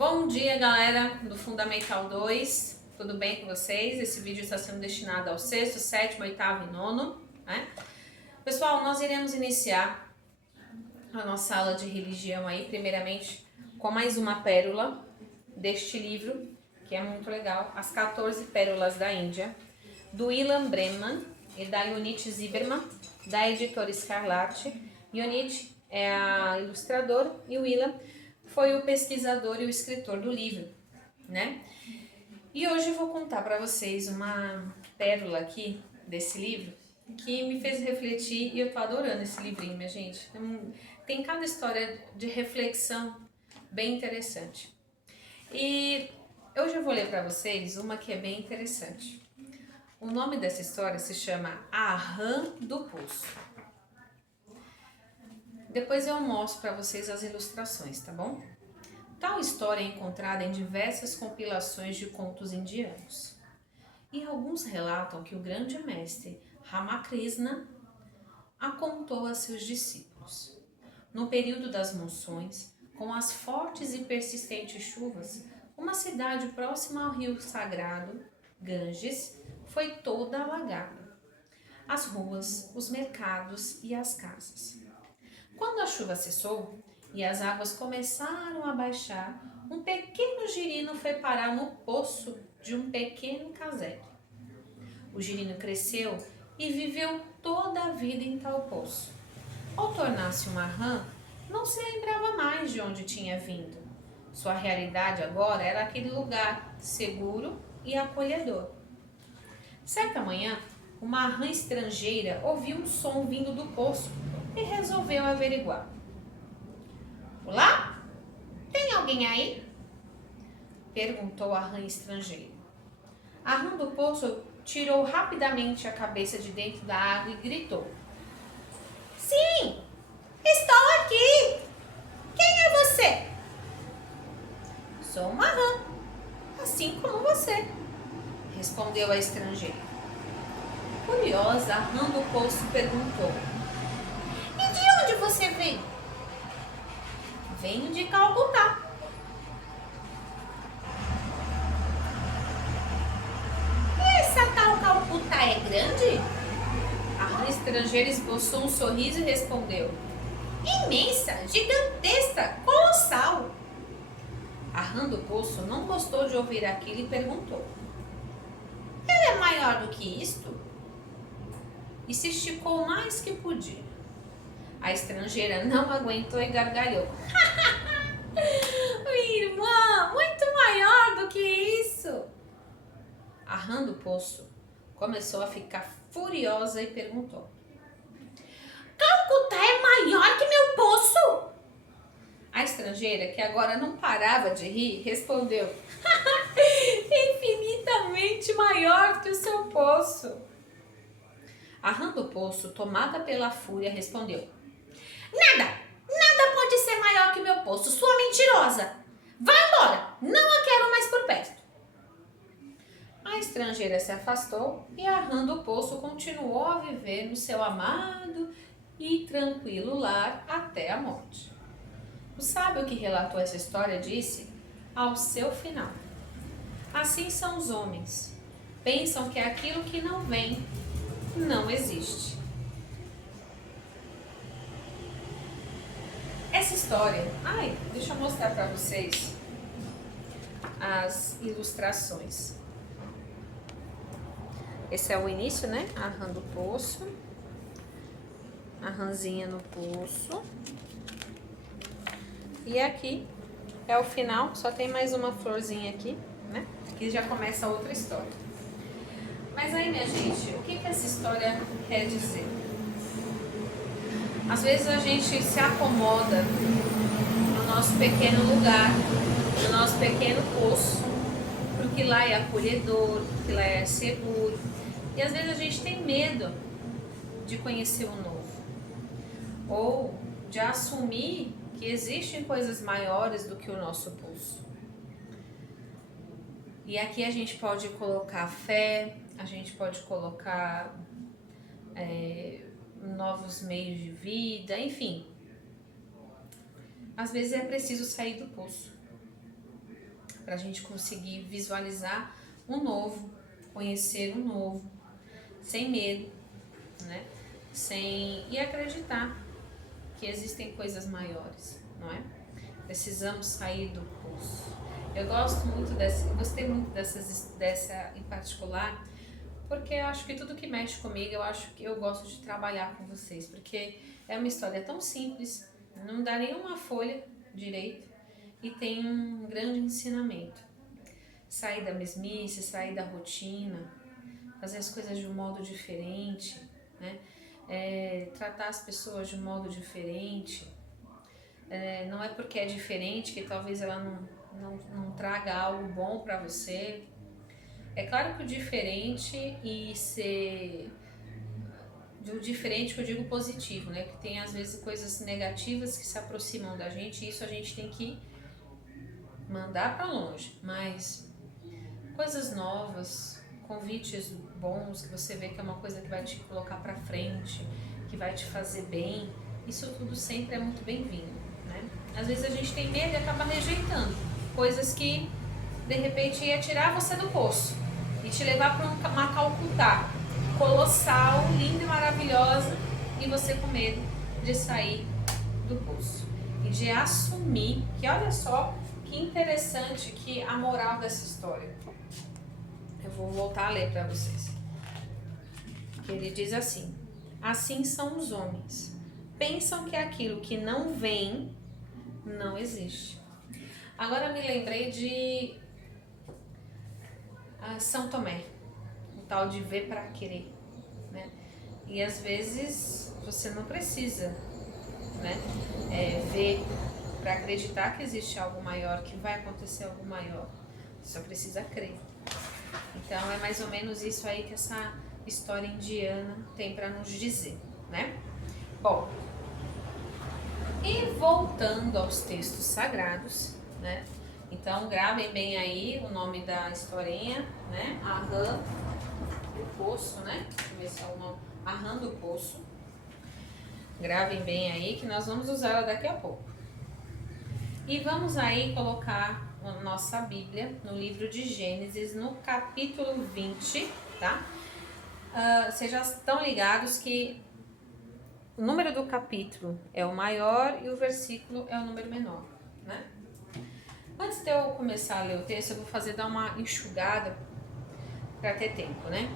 Bom dia, galera do Fundamental 2, tudo bem com vocês? Esse vídeo está sendo destinado ao sexto, sétimo, oitavo e nono, né? Pessoal, nós iremos iniciar a nossa aula de religião aí, primeiramente, com mais uma pérola deste livro, que é muito legal, As 14 Pérolas da Índia, do Ilan Brennan e da Yonit Zimmerman, da editora Escarlate. Yonit é a ilustradora e o Ilan foi o pesquisador e o escritor do livro, né? E hoje eu vou contar para vocês uma pérola aqui desse livro que me fez refletir e eu tô adorando esse livrinho, minha gente. Tem cada história de reflexão bem interessante. E hoje eu vou ler para vocês uma que é bem interessante. O nome dessa história se chama A Rã do Poço. Depois eu mostro para vocês as ilustrações, tá bom? Tal história é encontrada em diversas compilações de contos indianos. E alguns relatam que o grande mestre Ramakrishna a contou a seus discípulos. No período das monções, com as fortes e persistentes chuvas, uma cidade próxima ao rio sagrado, Ganges, foi toda alagada. As ruas, os mercados e as casas. Quando a chuva cessou e as águas começaram a baixar, um pequeno girino foi parar no poço de um pequeno casebre. O girino cresceu e viveu toda a vida em tal poço. Ao tornar-se uma rã, não se lembrava mais de onde tinha vindo. Sua realidade agora era aquele lugar seguro e acolhedor. Certa manhã, uma rã estrangeira ouviu um som vindo do poço e resolveu averiguar. Olá? Tem alguém aí? Perguntou a rã estrangeira. A rã do poço tirou rapidamente a cabeça de dentro da água e gritou. Sim, estou aqui. Quem é você? Sou uma rã, assim como você, respondeu a estrangeira. Curiosa, a rã do poço perguntou. E de onde você veio? Venho de Calcutá. E essa tal Calcutá é grande? A rã estrangeira esboçou um sorriso e respondeu. Imensa, gigantesca, colossal. A rã do poço não gostou de ouvir aquilo e perguntou. Ela é maior do que isto? E se esticou o mais que podia. A estrangeira não aguentou e gargalhou. Irmã, muito maior do que isso. A rã do poço começou a ficar furiosa e perguntou. Calcutá é maior que meu poço? A estrangeira, que agora não parava de rir, respondeu. Infinitamente maior que o seu poço. A rã do poço, tomada pela fúria, respondeu. Nada pode ser maior que meu poço, sua mentirosa. Vá embora, não a quero mais por perto. A estrangeira se afastou e a rã do poço continuou a viver no seu amado e tranquilo lar até a morte. O sábio que relatou essa história disse, ao seu final, assim são os homens, pensam que aquilo que não vem, não existe. Essa história, deixa eu mostrar para vocês as ilustrações. Esse é o início, né? A rã do poço, a rãzinha no poço. E aqui é o final, só tem mais uma florzinha aqui, né? Aqui já começa outra história. Mas aí, minha gente, o que essa história quer dizer? Às vezes a gente se acomoda no nosso pequeno lugar, no nosso pequeno poço, porque lá é acolhedor, porque lá é seguro. E às vezes a gente tem medo de conhecer o novo, ou de assumir que existem coisas maiores do que o nosso poço. E aqui a gente pode colocar fé, a gente pode colocar novos meios de vida, enfim. Às vezes é preciso sair do poço. para a gente conseguir visualizar o novo, conhecer o novo, sem medo, né? E acreditar que existem coisas maiores, não é? Precisamos sair do poço. Eu gostei muito dessa em particular, porque eu acho que tudo que mexe comigo, eu gosto de trabalhar com vocês, porque é uma história tão simples, não dá nenhuma folha direito e tem um grande ensinamento. Sair da mesmice, sair da rotina, fazer as coisas de um modo diferente, né? Tratar as pessoas de um modo diferente. Não é porque é diferente que talvez ela não traga algo bom para você. É claro que o diferente do diferente que eu digo positivo, né? Que tem às vezes coisas negativas que se aproximam da gente e isso a gente tem que mandar para longe. Mas coisas novas, convites bons, que você vê que é uma coisa que vai te colocar para frente, que vai te fazer bem, isso tudo sempre é muito bem-vindo, né? Às vezes a gente tem medo e acaba rejeitando coisas que de repente ia tirar você do poço e te levar para uma Calcutá colossal, linda e maravilhosa, e você com medo de sair do poço e de assumir que, olha só que interessante, que a moral dessa história, eu vou voltar a ler para vocês, que ele diz assim: assim são os homens, pensam que aquilo que não vem não existe. Agora me lembrei de São Tomé, o tal de ver para querer, né? E às vezes você não precisa, né, ver para acreditar que existe algo maior, que vai acontecer algo maior. Você só precisa crer. Então é mais ou menos isso aí que essa história indiana tem para nos dizer, né? Bom, e voltando aos textos sagrados, né? Então gravem bem aí o nome da historinha, né? A rã do poço, né? Deixa eu ver se é o nome. A rã do poço. Gravem bem aí que nós vamos usar ela daqui a pouco. E vamos aí colocar a nossa Bíblia no livro de Gênesis, no capítulo 20, tá? Vocês já estão ligados que o número do capítulo é o maior e o versículo é o número menor, né? Antes de eu começar a ler o texto, eu vou dar uma enxugada para ter tempo, né?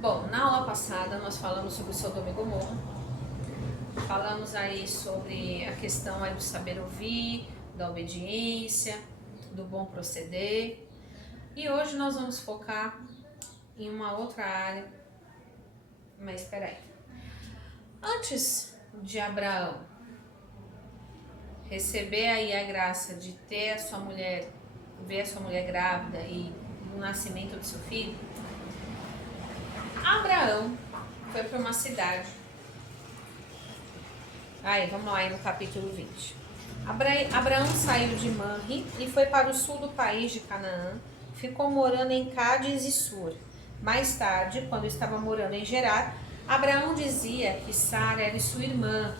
Bom, na aula passada nós falamos sobre Sodoma e Gomorra, falamos aí sobre a questão aí do saber ouvir, da obediência, do bom proceder, e hoje nós vamos focar em uma outra área, mas espera aí. Antes de Abraão receber aí a graça de ter a sua mulher, ver a sua mulher grávida e o nascimento do seu filho, Abraão foi para uma cidade. Aí, vamos lá aí no capítulo 20. Abraão saiu de Manre e foi para o sul do país de Canaã, ficou morando em Cádiz e Sur. Mais tarde, quando estava morando em Gerar, Abraão dizia que Sara era sua irmã.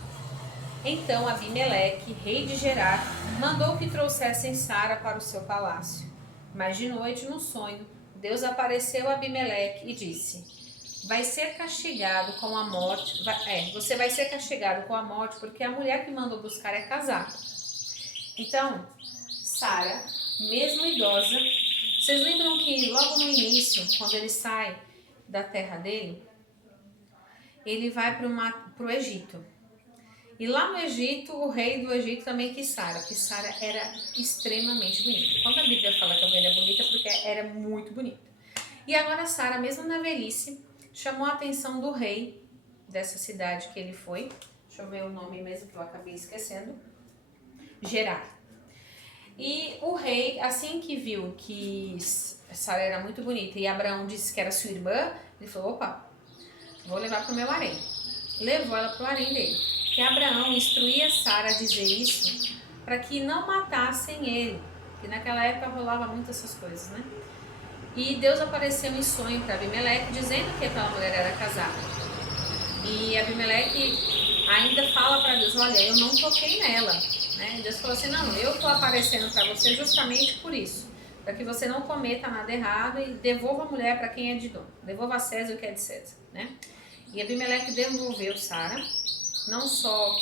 Então Abimeleque, rei de Gerar, mandou que trouxessem Sara para o seu palácio. Mas de noite, no sonho, Deus apareceu a Abimeleque e disse: vai ser castigado com a morte. Você vai ser castigado com a morte porque a mulher que mandou buscar é casada. Então, Sara, mesmo idosa, vocês lembram que logo no início, quando ele sai da terra dele, ele vai para o Egito. E lá no Egito, o rei do Egito também quis Sara, porque Sara era extremamente bonita. Quando a Bíblia fala que alguém é bonita, é porque era muito bonita. E agora Sara, mesmo na velhice, chamou a atenção do rei dessa cidade que ele foi. Deixa eu ver o nome mesmo que eu acabei esquecendo. Gerar. E o rei, assim que viu que Sara era muito bonita e Abraão disse que era sua irmã, ele falou: opa, vou levar para o meu harém. Levou ela para o harém dele. Que Abraão instruía Sara a dizer isso para que não matassem ele, que naquela época rolava muito essas coisas, né? E Deus apareceu em sonho para Abimeleque, dizendo que aquela mulher era casada. E Abimeleque ainda fala para Deus: olha, eu não toquei nela, né? Deus falou assim, não, eu estou aparecendo para você justamente por isso, para que você não cometa nada errado e devolva a mulher para quem é de dono, devolva a César o que é de César, né? E Abimeleque devolveu Sara, não só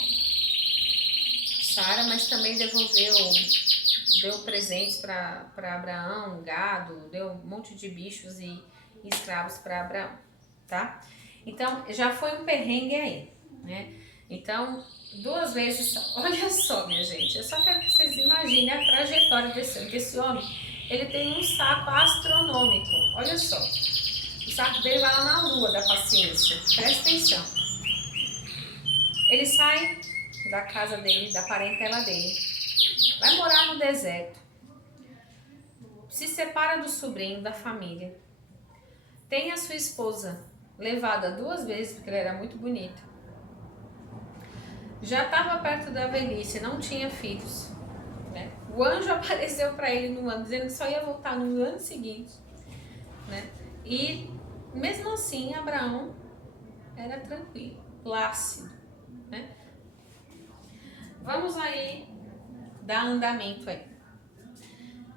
Sara, mas também deu presentes para Abraão, gado, deu um monte de bichos e escravos para Abraão, tá? Então, já foi um perrengue aí, né? Então, 2 vezes, olha só, minha gente, eu só quero que vocês imaginem a trajetória desse homem, porque esse homem, ele tem um saco astronômico, olha só, o saco dele vai lá na lua da paciência, presta atenção. Ele sai da casa dele, da parentela dele, vai morar no deserto, se separa do sobrinho, da família, tem a sua esposa levada 2 vezes, porque ela era muito bonita, já estava perto da velhice, não tinha filhos, né? O anjo apareceu para ele no ano, dizendo que só ia voltar no ano seguinte, né? E mesmo assim, Abraão era tranquilo, plácido, né? Vamos aí dar andamento aí.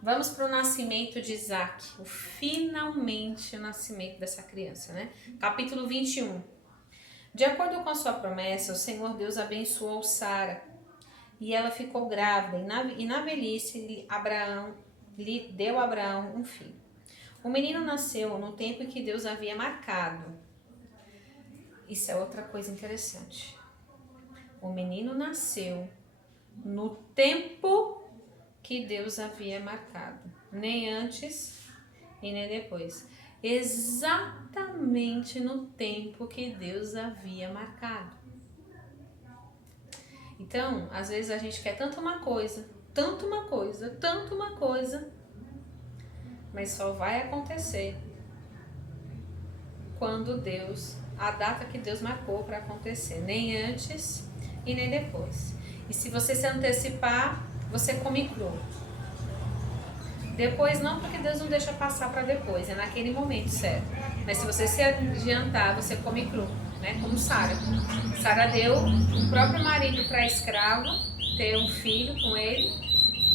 Vamos para o nascimento de Isaac, finalmente o nascimento dessa criança, né? Capítulo 21. De acordo com a sua promessa, o Senhor Deus abençoou Sara e ela ficou grávida e na velhice Abraão lhe deu a Abraão um filho. O menino nasceu no tempo em que Deus havia marcado. Isso é outra coisa interessante. O menino nasceu no tempo que Deus havia marcado, nem antes e nem depois. Exatamente no tempo que Deus havia marcado. Então, às vezes a gente quer tanto uma coisa, mas só vai acontecer quando a data que Deus marcou para acontecer, nem antes e nem depois. E se você se antecipar, você come cru. Depois não, porque Deus não deixa passar para depois, é naquele momento certo. Mas se você se adiantar, você come cru, né? Como Sara. Sara deu o próprio marido para escravo, ter um filho com ele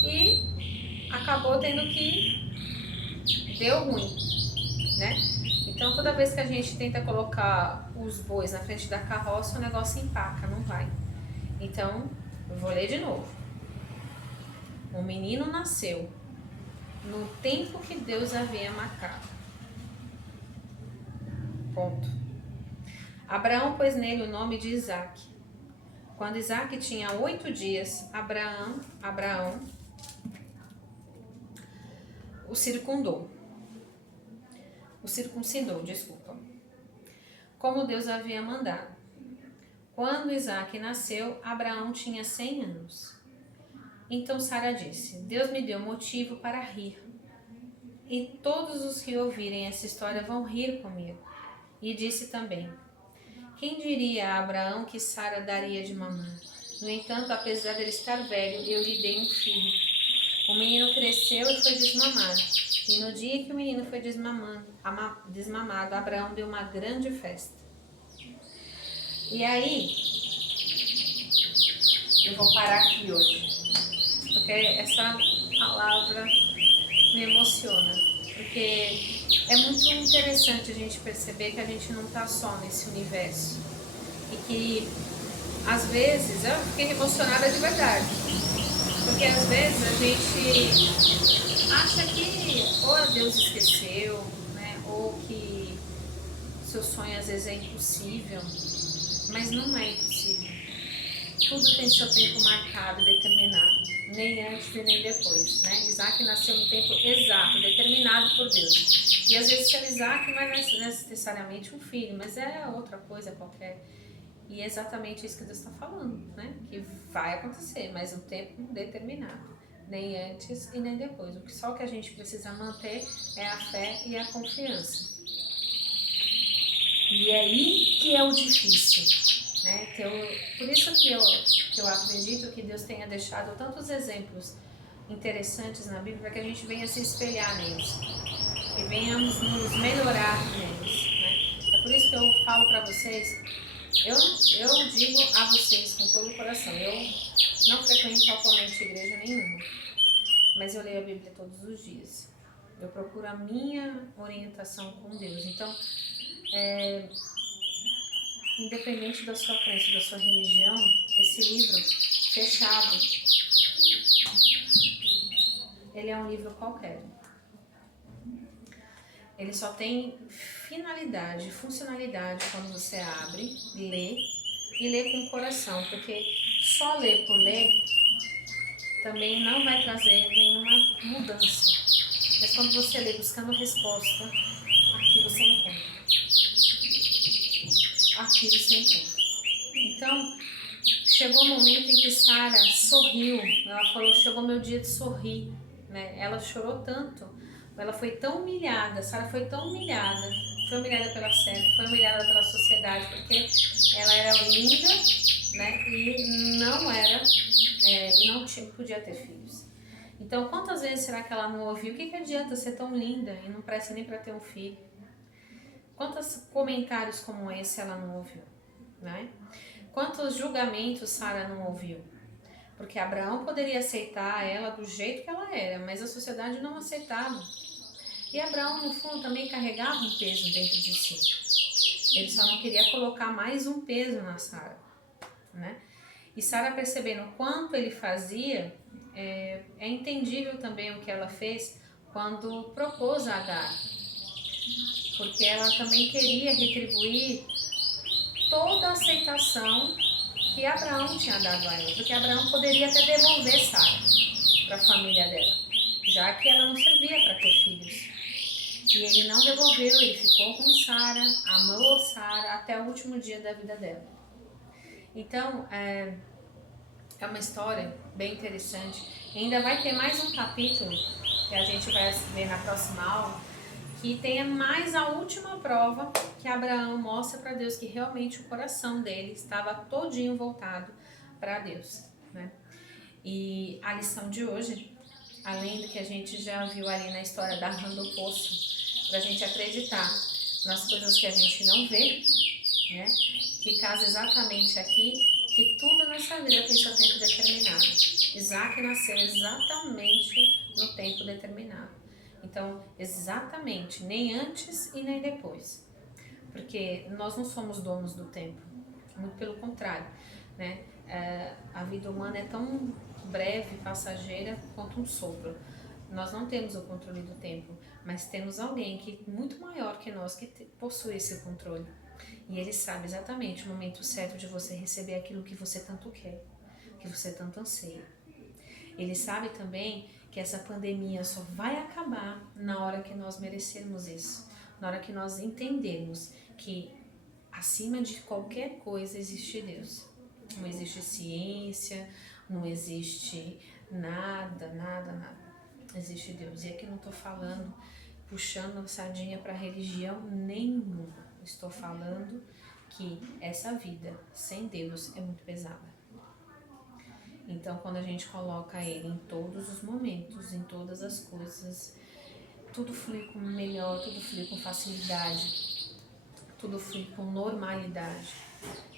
e acabou tendo que deu ruim, né? Então toda vez que a gente tenta colocar os bois na frente da carroça, o negócio empaca, não vai. Então, eu vou ler de novo. O menino nasceu no tempo que Deus havia marcado. Ponto. Abraão pôs nele o nome de Isaac. Quando Isaac tinha 8 dias, Abraão o circuncidou, como Deus havia mandado. Quando Isaac nasceu, Abraão tinha 100 anos. Então Sara disse: Deus me deu motivo para rir, e todos os que ouvirem essa história vão rir comigo. E disse também: quem diria a Abraão que Sara daria de mamar? No entanto, apesar dele estar velho, eu lhe dei um filho. O menino cresceu e foi desmamado. E no dia que o menino foi desmamado, Abraão deu uma grande festa. E aí, eu vou parar aqui hoje, porque essa palavra me emociona, porque é muito interessante a gente perceber que a gente não está só nesse universo e que às vezes eu fiquei emocionada de verdade, porque às vezes a gente acha que ou Deus esqueceu, né, ou que seu sonho às vezes é impossível, mas não é impossível. Tudo tem seu tempo marcado, determinado, nem antes e nem depois, né? Isaac nasceu no tempo exato, determinado por Deus. E às vezes ser Isaac não é necessariamente um filho, mas é outra coisa qualquer. E é exatamente isso que Deus está falando, né? Que vai acontecer, mas um tempo determinado, nem antes e nem depois. Só o que a gente precisa manter é a fé e a confiança. E é aí que é o difícil, né? Por isso que eu acredito que Deus tenha deixado tantos exemplos interessantes na Bíblia para que a gente venha se espelhar neles, que venhamos nos melhorar neles, né? É por isso que eu falo para vocês, eu digo a vocês com todo o coração, eu Não frequento atualmente igreja nenhuma, mas eu leio a Bíblia todos os dias. Eu procuro a minha orientação com Deus. Então, independente da sua crença, da sua religião, esse livro fechado, ele é um livro qualquer. Ele só tem finalidade, funcionalidade quando você abre, lê e lê com o coração, porque só ler por ler também não vai trazer nenhuma mudança. Mas quando você lê buscando resposta, aqui você encontra. Aqui você encontra. Então, chegou o momento em que Sara sorriu. Ela falou, chegou meu dia de sorrir. Né? Ela chorou tanto, ela foi tão humilhada, Sara foi tão humilhada, foi humilhada pela serva, foi humilhada pela sociedade, porque ela era linda, né? E não era, e não podia ter filhos. Então, quantas vezes será que ela não ouviu? O que adianta ser tão linda e não presta nem para ter um filho? Quantos comentários como esse ela não ouviu? Né? Quantos julgamentos Sara não ouviu? Porque Abraão poderia aceitar ela do jeito que ela era, mas a sociedade não aceitava. E Abraão, no fundo, também carregava um peso dentro de si. Ele só não queria colocar mais um peso na Sara. Né? E Sara, percebendo o quanto ele fazia, é entendível também o que ela fez quando propôs a Agar. Porque ela também queria retribuir toda a aceitação que Abraão tinha dado a ela, porque Abraão poderia até devolver Sara para a família dela, já que ela não servia para ter filhos. E ele não devolveu, ele ficou com Sara, amou Sara até o último dia da vida dela. Então, é uma história bem interessante. E ainda vai ter mais um capítulo que a gente vai ver na próxima aula, que tem mais a última prova que Abraão mostra para Deus que realmente o coração dele estava todinho voltado para Deus, né? E a lição de hoje, além do que a gente já viu ali na história da rã do poço, para a gente acreditar nas coisas que a gente não vê, né? Que casa exatamente aqui, que tudo nessa vida tem seu tempo determinado. Isaac nasceu exatamente no tempo determinado. Então, exatamente, nem antes e nem depois. Porque nós não somos donos do tempo, muito pelo contrário, né? A vida humana é tão breve, passageira, quanto um sopro. Nós não temos o controle do tempo, mas temos alguém que muito maior que nós que possui esse controle. E ele sabe exatamente o momento certo de você receber aquilo que você tanto quer, que você tanto anseia. Ele sabe também que essa pandemia só vai acabar na hora que nós merecermos isso, na hora que nós entendermos que acima de qualquer coisa existe Deus. Não existe ciência, não existe nada. Existe Deus. E aqui não estou falando, puxando a sardinha para religião nenhuma. Estou falando que essa vida sem Deus é muito pesada. Então, quando a gente coloca Ele em todos os momentos, em todas as coisas, tudo flui com melhor, tudo flui com facilidade, tudo flui com normalidade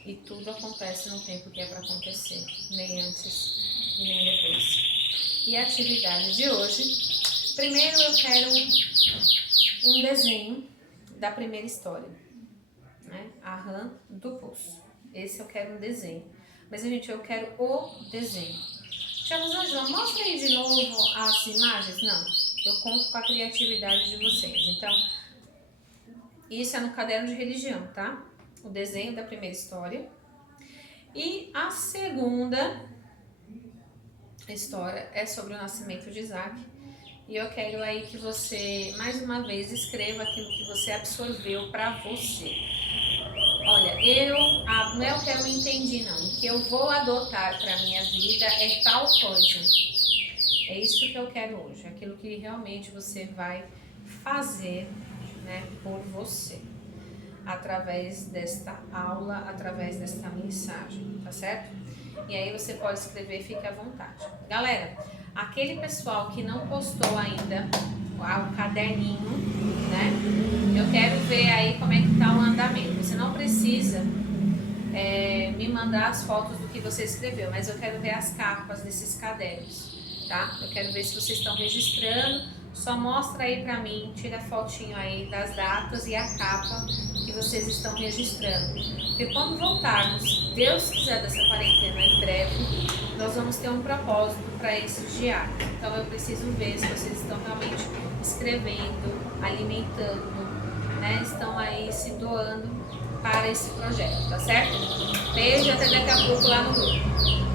e tudo acontece no tempo que é para acontecer, nem antes e nem depois. E a atividade de hoje, primeiro eu quero um desenho da primeira história, né? A rã do poço. Esse eu quero um desenho. Mas, gente, eu quero o desenho. Tia Rosângela, mostra aí de novo as imagens? Não, eu conto com a criatividade de vocês. Então, isso é no caderno de religião, tá? O desenho da primeira história. E a segunda história é sobre o nascimento de Isaac. E eu quero aí que você, mais uma vez, escreva aquilo que você absorveu para você. Olha, não é o que eu entendi, não. O que eu vou adotar para a minha vida é tal coisa. É isso que eu quero hoje. Aquilo que realmente você vai fazer, né, por você. Através desta aula, através desta mensagem, tá certo? E aí você pode escrever, fique à vontade. Galera, aquele pessoal que não postou ainda o caderninho, né? Eu quero ver aí como é que tá o andamento. Você não precisa me mandar as fotos do que você escreveu, mas eu quero ver as capas desses cadernos, tá? Eu quero ver se vocês estão registrando. Só mostra aí pra mim, tira a fotinho aí das datas e a capa que vocês estão registrando. Porque quando voltarmos, Deus quiser, dessa quarentena em breve, nós vamos ter um propósito para esse diário. Então eu preciso ver se vocês estão realmente escrevendo, alimentando, né? Estão aí se doando para esse projeto, tá certo? Beijo e até daqui a pouco lá no grupo.